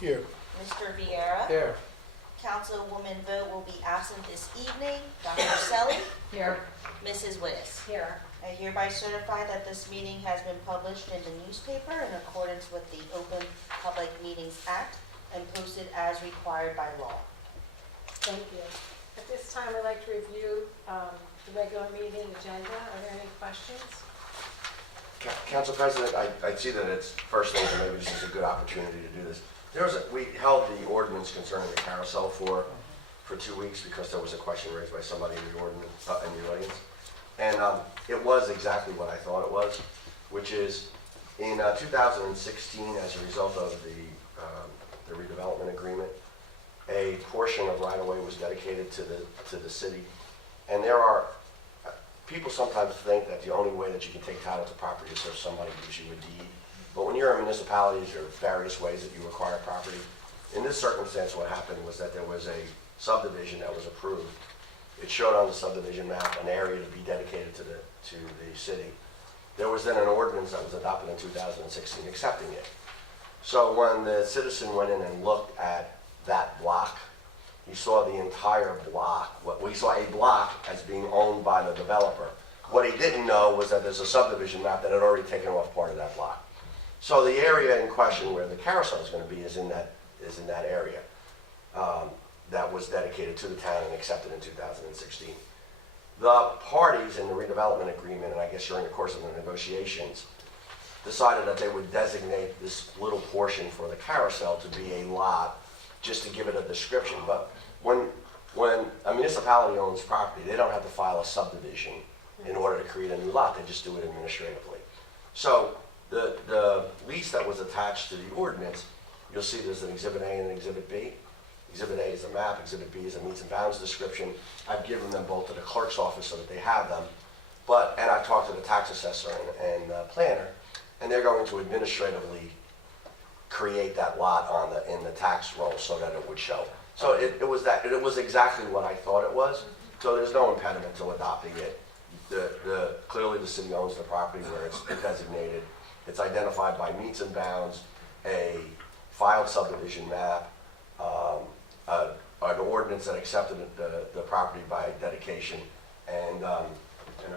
Here. Mr. Viera. Here. Councilwoman Vogt will be absent this evening. Dr. Selly. Here. Mrs. Wittes. Here. I hereby certify that this meeting has been published in the newspaper in accordance with the Open Public Meetings Act and posted as required by law. Thank you. At this time, I'd like to review the regular meeting agenda. Are there any questions? Council President, I see that it's first thing, and maybe this is a good opportunity to do this. We held the ordinance concerning the carousel for 2 weeks because there was a question raised by somebody in the audience. And it was exactly what I thought it was, which is in 2016, as a result of the redevelopment agreement, a portion of right-of-way was dedicated to the city. And there are people sometimes think that the only way that you can take title to property is if somebody gives you a deed. But when you're a municipality, there are various ways that you acquire property. In this circumstance, what happened was that there was a subdivision that was approved. It showed on the subdivision map an area to be dedicated to the city. There was then an ordinance that was adopted in 2016 accepting it. So when the citizen went in and looked at that block, he saw the entire block. We saw a block as being owned by the developer. What he didn't know was that there's a subdivision map that had already taken off part of that block. So the area in question where the carousel is going to be is in that area that was dedicated to the town and accepted in 2016. The parties in the redevelopment agreement, and I guess during the course of the negotiations, decided that they would designate this little portion for the carousel to be a lot, just to give it a description. But when a municipality owns property, they don't have to file a subdivision in order to create a new lot. They just do it administratively. So the lease that was attached to the ordinance, you'll see there's an Exhibit A and an Exhibit B. Exhibit A is a map, Exhibit B is a meets and bounds description. I've given them both to the clerk's office so that they have them. And I've talked to the tax assessor and planner, and they're going to administratively create that lot in the tax roll so that it would show. So it was exactly what I thought it was. So there's no impediment to adopting it. Clearly the city owns the property where it's designated. It's identified by meets and bounds, a filed subdivision map, an ordinance that accepted the property by dedication, and a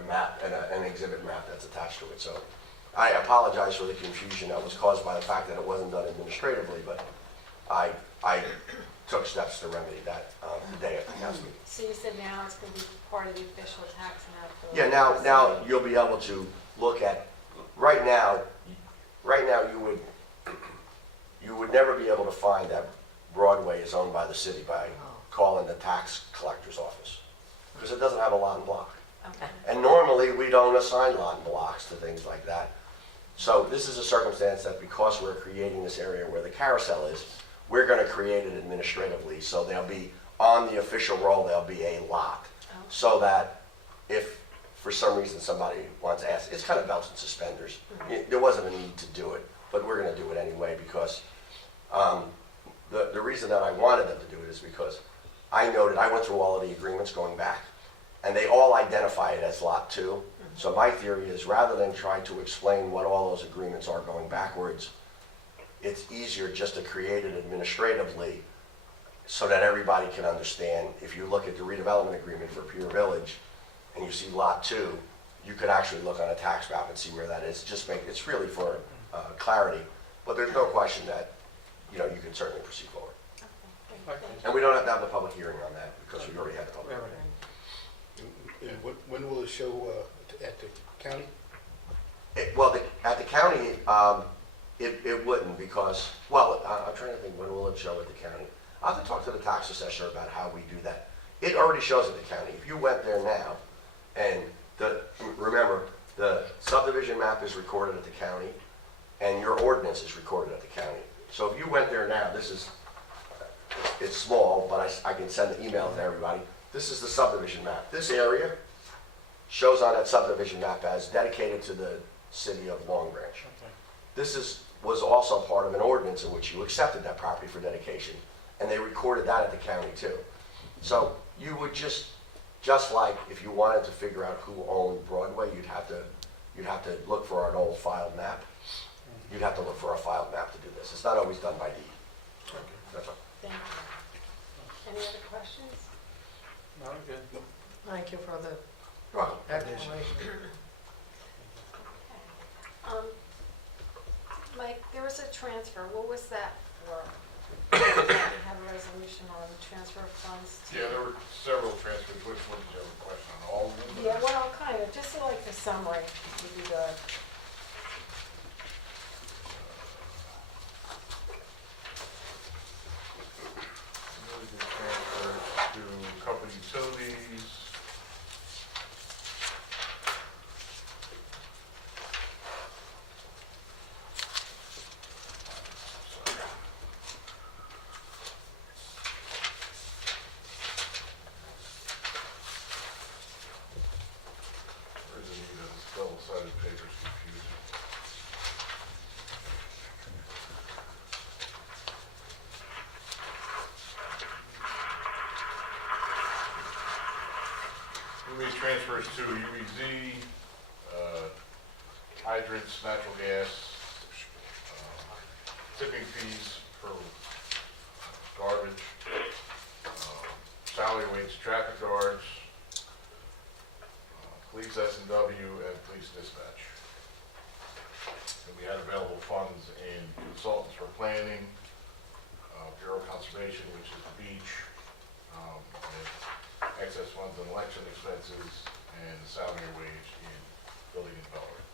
map and an exhibit map that's attached to it. So I apologize for the confusion that was caused by the fact that it wasn't done administratively, but I took steps to remedy that the day of the council meeting. So you said now it's going to be part of the official tax map? Yeah, now you'll be able to look at, right now you would never be able to find that Broadway is owned by the city by calling the tax collector's office, because it doesn't have a lot and block. Okay. And normally we don't assign lot and blocks to things like that. So this is a circumstance that because we're creating this area where the carousel is, we're going to create it administratively. So there'll be, on the official roll, there'll be a lot. Okay. So that if for some reason somebody wants to ask, it's kind of belts and suspenders. There wasn't a need to do it, but we're going to do it anyway because the reason that I wanted them to do it is because I went through all of the agreements going back, and they all identify it as Lot 2. So my theory is rather than try to explain what all those agreements are going backwards, it's easier just to create it administratively so that everybody can understand. If you look at the redevelopment agreement for Pure Village and you see Lot 2, you could actually look on a tax map and see where that is. It's really for clarity, but there's no question that you can certainly proceed forward. Okay, great. Thank you. And we don't have to have a public hearing on that because we already had the public hearing. And when will it show at the county? At the county, it wouldn't because, I'm trying to think, when will it show at the county? I'll have to talk to the tax assessor about how we do that. It already shows at the county. If you went there now, and remember, the subdivision map is recorded at the county, and your ordinance is recorded at the county. So if you went there now, it's small, but I can send an email to everybody. This is the subdivision map. This area shows on that subdivision map as dedicated to the city of Long Branch. Okay. This was also part of an ordinance in which you accepted that property for dedication, and they recorded that at the county too. So you would just like if you wanted to figure out who owned Broadway, you'd have to look for an old filed map. You'd have to look for a filed map to do this. It's not always done by deed. That's all. Thank you. Any other questions? No, good. Thank you for the You're welcome. explanation. Okay. Mike, there was a transfer, what was that for? We have a resolution on transfer of funds to. Yeah, there were several transfers. Which one did you have a question on? All of them? Yeah, well, kind of, just so like the summary would be good. Those are transfers to company utilities. Where's Anita? This double-sided paper's confusing. We made transfers to UEZ, hydrants, natural gas, tipping fees for garbage, salary wage traffic guards, police S&W, and police dispatch. And we had available funds in consultants for planning, Bureau of Conservation, which is the beach, and excess funds in election expenses, and salary and wage in building and development.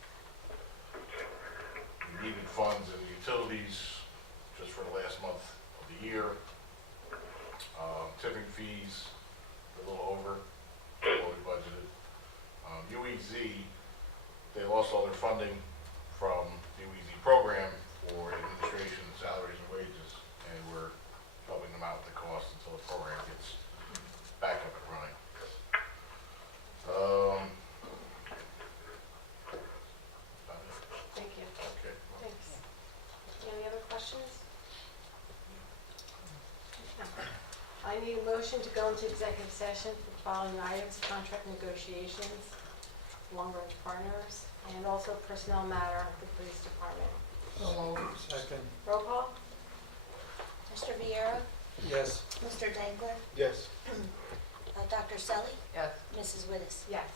We needed funds in the utilities just for the last month of the year. Tipping fees, a little over what we budgeted. UEZ, they lost all their funding from the UEZ program for administration, salaries, and wages, and we're helping them out with the cost until the program gets back up and running. About it. Thank you. Okay. Thanks. Any other questions? I need a motion to go into executive session for the following items: contract negotiations, long-range partners, and also personnel matter with the police department. Second. Roll call? Mr. Viera, Yes. Mr. Dangler, Yes. Dr. Selly, Yes. Mrs. Wittes. Yes.